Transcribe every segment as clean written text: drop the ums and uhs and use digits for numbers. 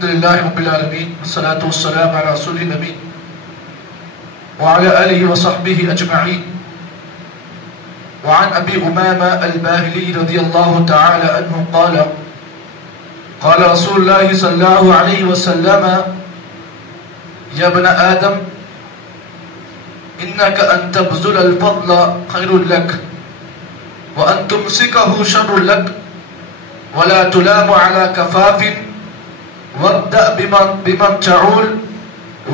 الحمدللہ رب العالمین والصلاة والسلام علی رسول الامین وعلى آلہ وصحبہ اجمعین وعن ابی امامہ الباہلی رضی اللہ تعالی عنہ قال قال رسول اللہ صلی اللہ علیہ وسلم یا ابن آدم انك ان تبذل الفضل خير لك وان تمسكه شر لك ولا تلام على كفاف وابدأ بمن تعول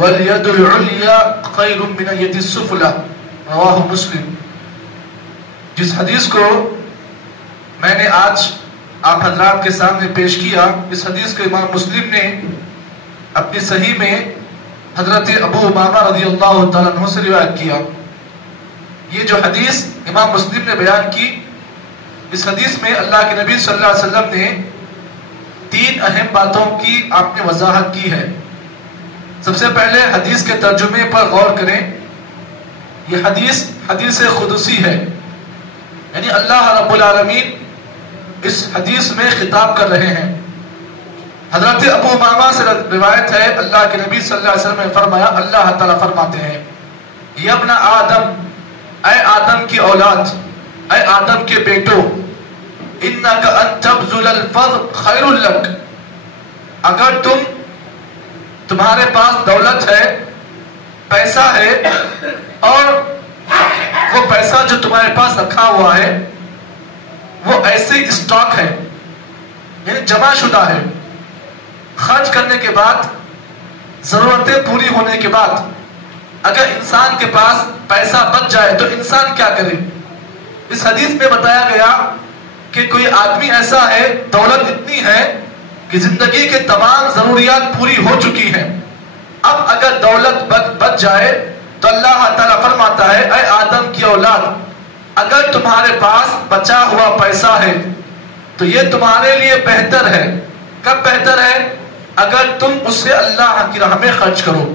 واليد العليا خير من اليد السفلى رواہ مسلم. جس حدیث کو میں نے آج آپ حضرات کے سامنے پیش کیا، اس حدیث کو امام مسلم نے اپنی صحیح میں حضرت ابو امامہ رضی اللہ تعالیٰ عنہ سے روایت کیا. یہ جو حدیث امام مسلم نے بیان کی، اس حدیث میں اللہ کے نبی صلی اللہ علیہ وسلم نے تین اہم باتوں کی آپ نے وضاحت کی ہے. سب سے پہلے حدیث کے ترجمے پر غور کریں. یہ حدیث حدیث قدسی ہے، یعنی اللہ رب العالمین اس حدیث میں خطاب کر رہے ہیں. حضرت ابو امامہ سے روایت ہے، اللہ کے نبی صلی اللہ علیہ وسلم نے فرمایا، اللہ تعالیٰ فرماتے ہیں یا ابن آدم، اے آدم کی اولاد، اے آدم کے بیٹو، انک ان تبذل الفضل خیر لک، اگر تمہارے پاس دولت ہے، پیسہ ہے، اور وہ پیسہ جو تمہارے پاس رکھا ہوا ہے وہ ایسے اسٹاک ہے، یعنی جمع شدہ ہے، خرچ کرنے کے بعد، ضرورتیں پوری ہونے کے بعد اگر انسان کے پاس پیسہ بچ جائے تو انسان کیا کرے؟ اس حدیث میں بتایا گیا کہ کوئی آدمی ایسا ہے، دولت اتنی ہے کہ زندگی کے تمام ضروریات پوری ہو چکی ہیں، اب اگر دولت بچ جائے تو اللہ تعالیٰ فرماتا ہے، اے آدم کی اولاد، اگر تمہارے پاس بچا ہوا پیسہ ہے تو یہ تمہارے لیے بہتر ہے. کب بہتر ہے؟ اگر تم اسے اللہ کی راہ میں خرچ کرو.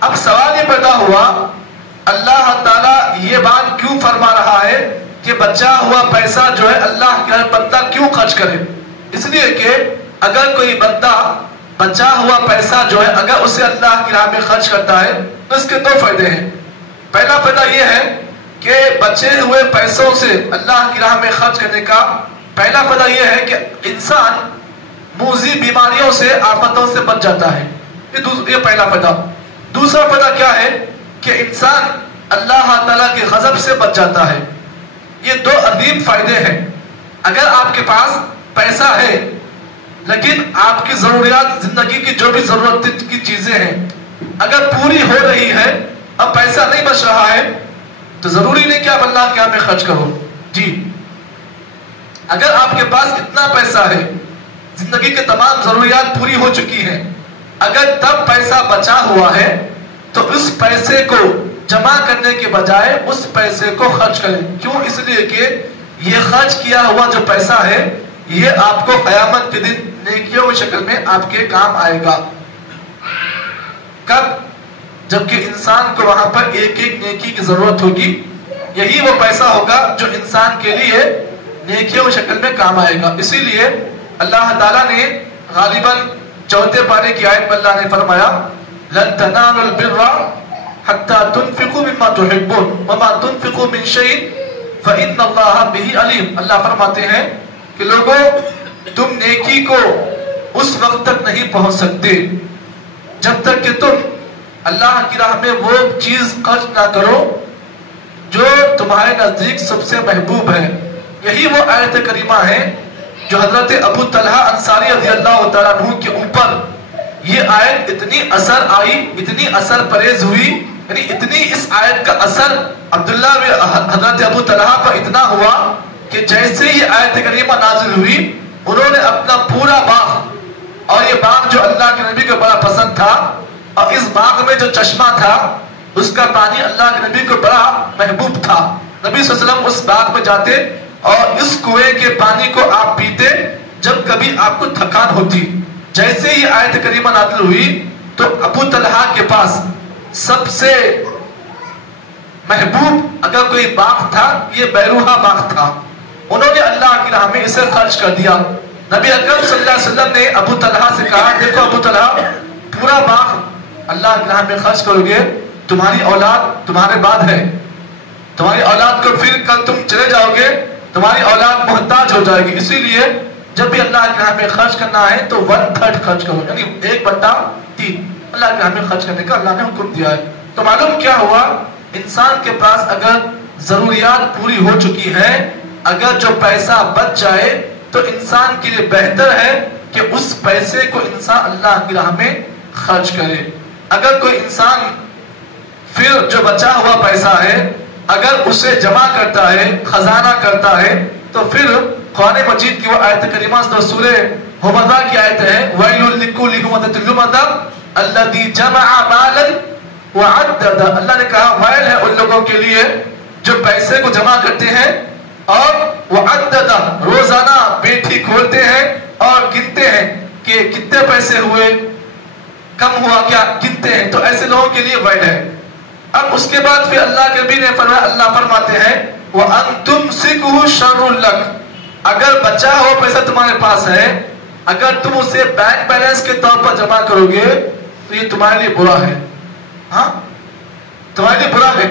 اب سوال یہ پیدا ہوا، اللہ تعالیٰ یہ بات کیوں فرما رہا ہے کہ بچا ہوا پیسہ جو ہے اللہ کے بندہ کیوں خرچ کرے؟ اس لیے کہ اگر کوئی بندہ بچا ہوا پیسہ جو ہے اگر اسے اللہ کی راہ میں خرچ کرتا ہے تو اس کے دو فائدے ہیں. پہلا فائدہ یہ ہے کہ بچے ہوئے پیسوں سے اللہ کی راہ میں خرچ کرنے کا پہلا فائدہ یہ ہے کہ انسان موذی بیماریوں سے، آفتوں سے بچ جاتا ہے. یہ پہلا فائدہ. دوسرا فائدہ کیا ہے کہ انسان اللہ تعالیٰ کے غضب سے بچ جاتا ہے. یہ دو عظیم فائدے ہیں. اگر آپ کے پاس پیسہ ہے لیکن آپ کی ضروریات، زندگی کی جو بھی ضرورت کی چیزیں ہیں اگر پوری ہو رہی ہے، اب پیسہ نہیں بچ رہا ہے تو ضروری نہیں کہ آپ اللہ کے ہاں میں خرچ کرو. جی، اگر آپ کے پاس اتنا پیسہ ہے، زندگی کے تمام ضروریات پوری ہو چکی ہیں، اگر تب پیسہ بچا ہوا ہے تو اس پیسے کو جمع کرنے کے بجائے اس پیسے کو خرچ کریں. کیوں؟ اس لیے کہ یہ خرچ کیا ہوا جو پیسہ ہے یہ آپ کو قیامت کے دن نیکیوں کی شکل میں آپ کے کام آئے گا. کب؟ جبکہ انسان کو وہاں پر ایک ایک نیکی کی ضرورت ہوگی. یہی وہ پیسہ ہوگا جو انسان کے لیے نیکیوں کی شکل میں کام آئے گا. اسی لیے اللہ تعالیٰ نے غالباً چوتھے پارے کی آیت میں اللہ نے فرمایا، لَن تَنَالُوا الْبِرَّ حَتَّى تُنْفِقُوا مِمَّا تُحِبُّونَ وَمَا تُنْفِقُوا مِنْ شَيْءٍ فَإِنَّ اللَّهَ بِهِ عَلِيمٌ. اللہ فرماتے ہیں کہ لوگوں، تم نیکی کو اس وقت تک نہیں پہنچ سکتے جب تک کہ تم اللہ کی راہ میں وہ چیز خرچ نہ کرو جو تمہارے نزدیک سب سے محبوب ہے. یہی وہ آیت کریمہ ہے جو حضرت ابو طلحہ انصاری رضی اللہ تعالیٰ عنہ کے اوپر یہ آیت اتنی اثر آئی، اتنی اثر پریز ہوئی، یعنی اتنی اس آیت کا اثر عبداللہ حضرت ابو طلحہ پر اتنا ہوا کہ جیسے یہ آیت کریمہ نازل ہوئی انہوں نے اپنا پورا باغ، اور یہ باغ جو اللہ کے نبی کو بڑا پسند تھا، اور اس باغ میں جو چشمہ تھا اس کا پانی اللہ کے نبی کو بڑا محبوب تھا. نبی صلی اللہ علیہ وسلم اس باغ میں جاتے اور اس کنویں کے پانی کو آپ پیتے جب کبھی آپ کو تھکان ہوتی. جیسے ہی آیت کریمہ نازل ہوئی تو ابو طلحہ کے پاس سب سے محبوب اگر کوئی باغ تھا یہ بیروحہ باغ تھا. انہوں نے اللہ کی راہ میں اسے خرچ کر دیا. نبی اکرم صلی اللہ علیہ وسلم نے ابو طلحہ سے کہا دیکھو ابو طلحہ پورا باغ اللہ کے راہ میں خرچ کرو گے تمہاری اولاد تمہارے بعد ہے, تمہاری اولاد کو پھر کل تم چلے جاؤ گے تمہاری اولاد محتاج ہو جائے گی, اسی لیے جب بھی اللہ کے راہ میں خرچ کرنا ہے تو 1/3 خرچ کرو, یعنی 1/3 اللہ کے راہ میں خرچ کرنے کا اللہ نے حکم دیا ہے. تو معلوم کیا ہوا, انسان کے پاس اگر ضروریات پوری ہو چکی ہیں, اگر جو پیسہ بچ جائے تو انسان کے لیے بہتر ہے کہ اس پیسے کو انسان اللہ کی راہ میں خرچ کرے. اگر کوئی انسان پھر جو بچا ہوا پیسہ ہے اگر اسے جمع کرتا ہے, خزانہ کرتا ہے, تو پھر قرآن مجید کی وہ آیت کریمہ جو سورہ حمزہ کی آیت ہے وَيْلٌ لِكُلِّ هُمَزَةٍ لُمَزَةٍ الَّذِي جَمَعَ مَالًا وَعَدَّدَ. اللہ نے کہا ویل ہے ان لوگوں کے لیے جو پیسے کو جمع کرتے ہیں اور وَعَدَّدَ روزانہ پیٹھی کھولتے ہیں اور گنتے ہیں کہ کتنے پیسے ہوئے, کم ہوا کیا, گنتے ہیں. تو ایسے لوگوں کے لیے ویل ہے. اب اس کے بعد پھر اللہ کے نبی نے فرمایا, اللہ فرماتے ہیں وَأَن تُمْسِكُهُ شَرٌّ لَكَ, اگر بچا ہوا پیسہ تمہارے پاس ہے اگر تم اسے بینک بیلنس کے طور پر جمع کرو گے تو یہ تمہارے لیے برا ہے. ہاں تمہارے لیے برا ہے.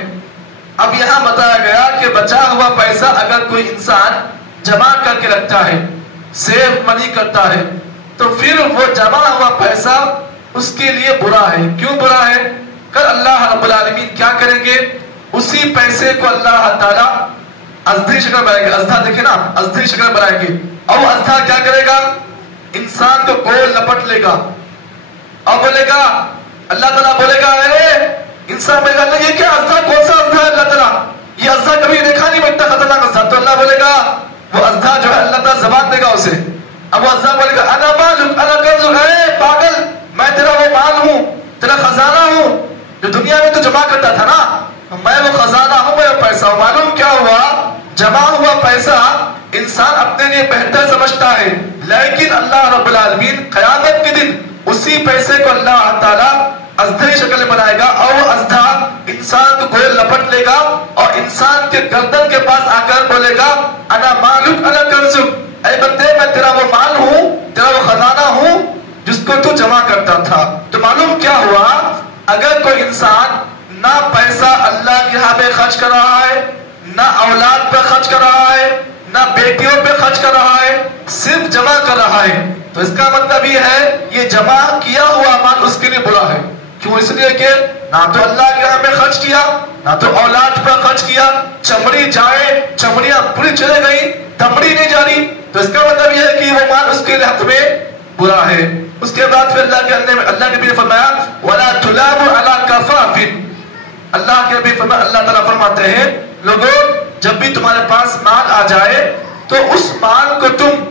اب یہاں بتایا گیا کہ بچا ہوا پیسہ اگر کوئی انسان جمع کر کے رکھتا ہے, سیو منی کرتا ہے, تو پھر وہ جمع ہوا پیسہ اس کے لیے برا ہے. کیوں برا ہے؟ کل اللہ رب العالمین کیا کریں گے, اسی پیسے کو اللہ تعالیٰ ازدھی شکل بنائیں گے. ازدھا دیکھیں نا, ازدھی شکل بنائیں گے اور وہ ازدھا کیا کرے گا, انسان کو گول لپٹ لے گا اور بولے گا, اللہ تعالیٰ بولے گا اے انسان بولے گا یہ کیا ازدھا, کون سا ازدھا ہے اللہ تعالیٰ, یہ ازدھا کبھی دیکھا نہیں, اتنا خطرناک ازدھا. تو اللہ بولے گا وہ ازدھا جو ہے اللہ تعالیٰ زبان دے گا اسے. اب وہ ازدھا بولے گا انا مالک انا کنزک, اے پاگل میں تیرا وہ مال ہوں, تیرا خزانہ ہوں جو دنیا میں تو جمع کرتا تھا نا, میں وہ خزانہ ہوں, میں وہ پیسہ ہوں. معلوم کیا ہوا, جمع ہوا پیسہ انسان اپنے لیے بہتر سمجھتا ہے, لیکن اللہ رب العالمین قیامت کے دن اسی پیسے کو اللہ تعالیٰ ازدھے شکل بنائے گا اور وہ ازدھا انسان کو گول لپٹ لے گا اور انسان کے گردن کے پاس آ کر بولے گا انا مالک انا کنزک, اے بندے میں تیرا وہ مال ہوں, تیرا وہ خزانہ ہوں جس کو تو جمع کرتا تھا. تو معلوم کیا ہوا, اگر کوئی انسان نہ پیسہ اللہ کے راہ میں خرچ کر رہا ہے, نہ اولاد پہ خرچ کر رہا ہے, نہ بیٹیوں پہ خرچ کر رہا ہے, صرف جمع کر رہا ہے, تو اس کا مطلب یہ ہے یہ جمع کیا ہوا مال اس کے لیے برا ہے. کیوں؟ اس لیے کہ نہ تو اللہ کے راہ میں خرچ کیا, نہ تو اولاد پر خرچ کیا. چمڑی جائے, چمڑیاں پوری چلے گئی, دمڑی نہیں جا رہی, تو اس کا مطلب یہ ہے کہ وہ مال اس کے حق میں برا ہے. اس کے بعد پھر اللہ کے نبی نے فرمایا وَلَا تُلَامُ عَلَىٰ كَفَافٍ, اللہ کے نبی فرمایا, اللہ تعالیٰ فرماتے ہیں لوگوں جب بھی تمہارے پاس مال آ جائے تو اس مال کو تم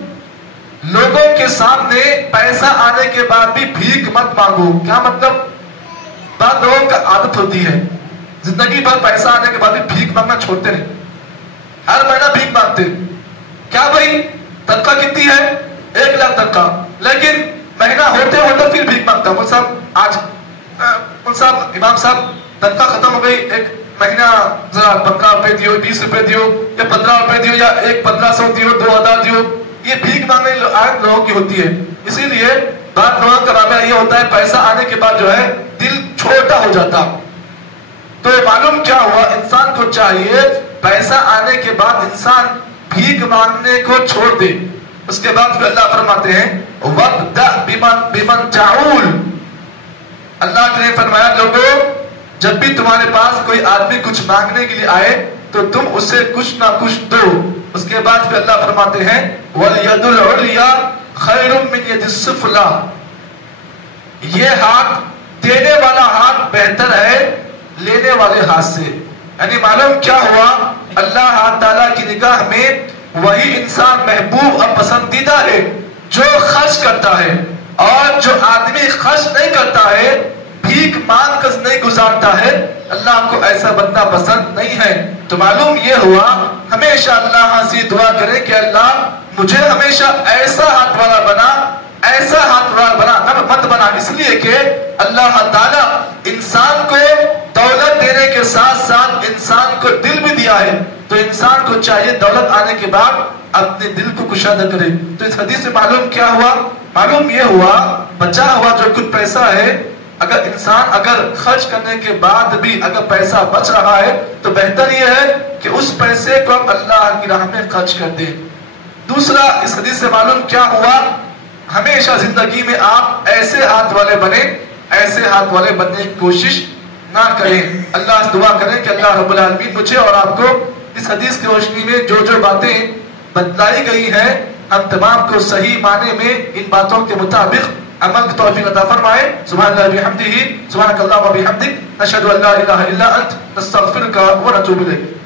لوگوں کے سامنے پیسہ آنے کے بعد بھی بھیک مت مانگو. کیا مطلب, بعض لوگوں کا عادت ہوتی ہے زندگی بھر پیسہ آنے کے بعد بھی بھیک مانگنا چھوڑتے نہیں, ہر مہینہ بھیک مانگتے. کیا بھائی تنخواہ کتنی ہے, 1 لاکھ تنخواہ, لیکن مہینہ ہوتے ہوتے پھر بھیک مانگتا. مول صاحب آج مول صاحب امام صاحب تنخواہ ختم ہو گئی, ایک مہینہ ذرا 15 روپے دیو, 20 روپے دیو, یا 15 روپے دیو, یا 1500 دیو, 2000 دیو. یہ بھیک مانگنے عادت لوگوں کی ہوتی ہے. اسی لیے بعض لوگوں کا معاملہ یہ ہوتا ہے پیسہ آنے کے بعد جو ہے دل چھوٹا ہو جاتا. تو معلوم کیا ہوا, انسان کو چاہیے پیسہ آنے کے بعد انسان بھیک مانگنے کو چھوڑ دے. اس کے بعد پھر اللہ فرماتے ہیں وَابْدَأْ بِمَنْ جَعُولُ, اللہ نے فرمایا لوگوں جب بھی تمہارے پاس کوئی آدمی کچھ مانگنے کے لیے آئے تو تم اسے کچھ نہ کچھ دو. اس کے بعد پھر اللہ فرماتے ہیں وَالْيَدُ الْعُلْيَا خَيْرٌ مِنْ يَدِ السُّفْلَىٰ, یہ ہاتھ دینے والا ہاتھ بہتر ہے لینے والے ہاتھ سے. یعنی معلوم کیا ہوا, اللہ تعالیٰ کی نگاہ میں وہی انسان محبوب اور پسندیدہ ہے جو خرچ کرتا ہے, اور جو آدمی خرچ نہیں کرتا ہے, بھیک مانگ کر نہیں گزارتا ہے, اللہ کو ایسا بندہ پسند نہیں ہے. تو معلوم یہ ہوا ہمیشہ اللہ سے دعا کرے کہ اللہ مجھے ہمیشہ ایسا ہاتھ والا بنا, ایسا ہاتھ والا بنا مت بنا. اس لیے کہ اللہ تعالیٰ انسان کو دولت دینے کے ساتھ ساتھ انسان کو دل بھی دیا ہے, تو انسان کو چاہیے دولت آنے کے بعد اپنے دل کو کشادہ کرے. تو اس حدیث سے معلوم کیا ہوا؟ معلوم یہ ہوا بچا ہوا جو کچھ پیسہ ہے اگر انسان خرچ کرنے کے بعد بھی اگر پیسہ بچ رہا ہے تو بہتر یہ ہے کہ اس پیسے کو ہم اللہ کی راہ میں خرچ کر دیں. دوسرا اس حدیث سے معلوم کیا ہوا؟ ہمیشہ زندگی میں آپ ایسے ہاتھ والے بنے، ایسے ہاتھ والے بننے کی کوشش نہ کریں. اللہ سے دعا کریں کہ اللہ رب العالمین مجھے اور آپ کو اس حدیث کی روشنی میں جو جو باتیں بتلائی گئی ہیں ہم تمام کو صحیح معنی میں ان باتوں کے مطابق عمل کی توفیق عطا فرمائے. سبحان اللہ بحمدہ، سبحانک اللہم وبحمدک، نشہد ان لا الہ الا انت، نستغفرک ونتوب الیک.